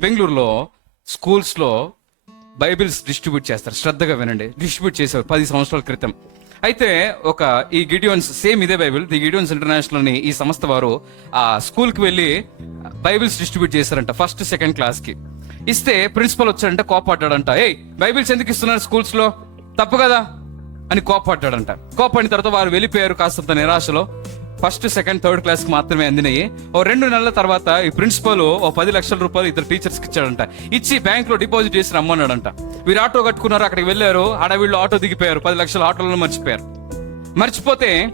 బెంగళూరులో స్కూల్స్లో Bibles distribute చేస్తారు. శ్రద్ధగా వినండి. డిస్ట్రిబ్యూట్ చేశారు పది సంవత్సరాల క్రితం. అయితే ఒక ఈ గిడియోన్స్ సేమ్ ఇదే బైబిల్. ది గిడియోన్స్ ఇంటర్నేషనల్ అని ఈ సంస్థ వారు ఆ స్కూల్కి వెళ్ళి బైబిల్స్ డిస్ట్రిబ్యూట్ చేశారంట ఫస్ట్ సెకండ్ క్లాస్కి ఇస్తే ప్రిన్సిపల్ వచ్చాడంట కోపాడ్డాడంట ఏయ్ బైబిల్స్ ఎందుకు ఇస్తున్నారు స్కూల్స్లో తప్పు కదా? అని కోపాడ్డాడంట కోపడిన తర్వాత వారు వెళ్ళిపోయారు కాస్తంత నిరాశలో. ఫస్ట్ సెకండ్ థర్డ్ క్లాస్కి మాత్రమే అందినాయి ఓ రెండు నెలల తర్వాత ఈ ప్రిన్సిపల్ ఓ పది లక్షల రూపాయలు ఇద్దరు టీచర్స్కి ఇచ్చాడంట. ఇచ్చి బ్యాంక్లో డిపాజిట్ చేసి రమ్మన్నాడంట. వీరు ఆటో కట్టుకున్నారు అక్కడికి వెళ్ళారు. ఆడవీళ్ళు ఆటో దిగిపోయారు. పది లక్షల ఆటోలను మర్చిపోయారు. మర్చిపోతే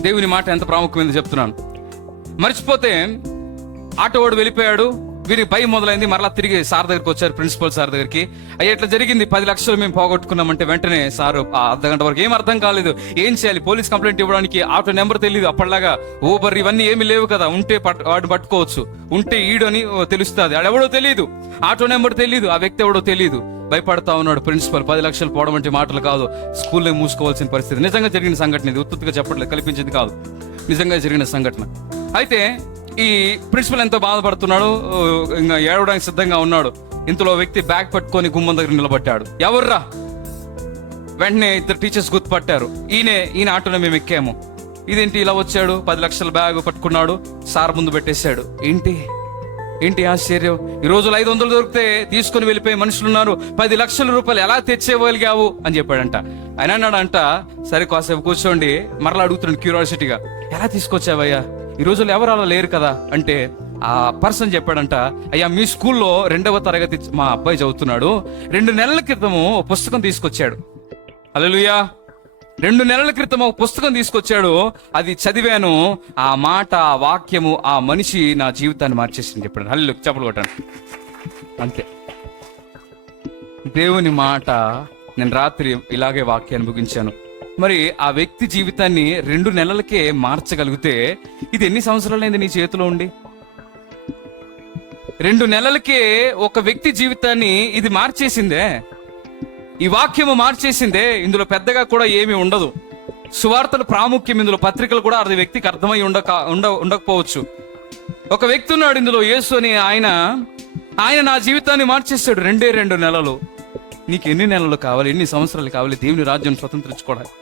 దేవుని మాట ఎంత ప్రాముఖ్యమైంది చెప్తున్నాను. మర్చిపోతే ఆటో వాడు వెళ్ళిపోయాడు. వీరికి భయం మొదలైంది. మరలా తిరిగి సార్ దగ్గరికి వచ్చారు ప్రిన్సిపల్ సార్ దగ్గరికి. అయ్యా ఇట్లా జరిగింది. పది లక్షలు మేము పోగొట్టుకున్నామంటే వెంటనే సార్ ఆ అర్ధ గంట వరకు ఏం అర్థం కాలేదు. ఏం చేయాలి? పోలీస్ కంప్లైంట్ ఇవ్వడానికి ఆటో నెంబర్ తెలియదు అప్పటిలాగా ఊబర్ ఇవన్నీ ఏమి లేవు కదా. ఉంటే పట్- వాడు పట్టుకోవచ్చు. ఉంటే ఈడు అని తెలుస్తుంది ఆడెవడో తెలియదు ఆటో నెంబర్ తెలియదు ఆ వ్యక్తి ఎవడో తెలియదు భయపడతా ఉన్నాడు ప్రిన్సిపల్. పది లక్షలు పోవడం అంటే మాటలు కాదు. స్కూల్లో మూసుకోవాల్సిన పరిస్థితి. నిజంగా జరిగిన సంఘటన ఇది. ఉత్తుగా చెప్పట్లేదు. కల్పించింది కాదు. నిజంగా జరిగిన సంఘటన. అయితే ఈ ప్రిన్సిపల్ ఎంతో బాధపడుతున్నాడు ఇంకా ఏడవడానికి సిద్ధంగా ఉన్నాడు. ఇంతలో వ్యక్తి బ్యాగ్ పట్టుకొని గుమ్మం దగ్గర నిలబడ్డాడు. ఎవర్రా? వెంటనే ఇద్దరు టీచర్స్ గుర్తుపట్టారు. ఈయనే ఈయన ఆటోలో మేము ఎక్కాము. ఇదేంటి ఇలా వచ్చాడు? పది లక్షల బ్యాగ్ పట్టుకున్నాడు సార్ ముందు పెట్టేశాడు. ఏంటి? ఏంటి ఆశ్చర్యం? ఈ రోజులు ఐదు వందలు దొరికితే తీసుకుని వెళ్ళిపోయే మనుషులు ఉన్నారు. పది లక్షల రూపాయలు ఎలా తెచ్చేవలిగావు అని చెప్పాడంట. ఆయన అన్నాడంట సరే కాసేపు కూర్చోండి. మరలా అడుగుతున్నాడు క్యూరియాసిటీగా. ఎలా తీసుకొచ్చావయ్యా? ఈ రోజుల్లో ఎవరు అలా లేరు కదా? అంటే ఆ పర్సన్ చెప్పాడంట అయ్యా మీ స్కూల్లో రెండవ తరగతి మా అబ్బాయి చదువుతున్నాడు. రెండు నెలల క్రితము ఓ పుస్తకం తీసుకొచ్చాడు. అలలుయా రెండు నెలల క్రితం ఒక పుస్తకం తీసుకొచ్చాడు. అది చదివాను. ఆ మాట ఆ వాక్యము ఆ మనిషి నా జీవితాన్ని మార్చేసింది చెప్పాడు. హల్లు చెప్పలు కొట్టాను అంతే. దేవుని మాట నేను రాత్రి ఇలాగే వాక్యాన్ని ముగించాను. మరి ఆ వ్యక్తి జీవితాన్ని రెండు నెలలకే మార్చగలిగితే ఇది ఎన్ని సంవత్సరాలైంది నీ చేతిలో ఉండి? రెండు నెలలకే ఒక వ్యక్తి జీవితాన్ని ఇది మార్చేసిందే. ఈ వాక్యము మార్చేసిందే. ఇందులో పెద్దగా కూడా ఏమీ ఉండదు. సువార్తల ప్రాముఖ్యం ఇందులో పత్రికలు కూడా అది వ్యక్తికి అర్థమై ఉండక ఉండ ఉండకపోవచ్చు. ఒక వ్యక్తి ఉన్నాడు ఇందులో యేసు అని ఆయన. ఆయన నా జీవితాన్ని మార్చేస్తాడు రెండే రెండు నెలలు. నీకు ఎన్ని నెలలు కావాలి? ఎన్ని సంవత్సరాలు కావాలి? దేవుని రాజ్యం స్వతంత్రించుకోవడానికి.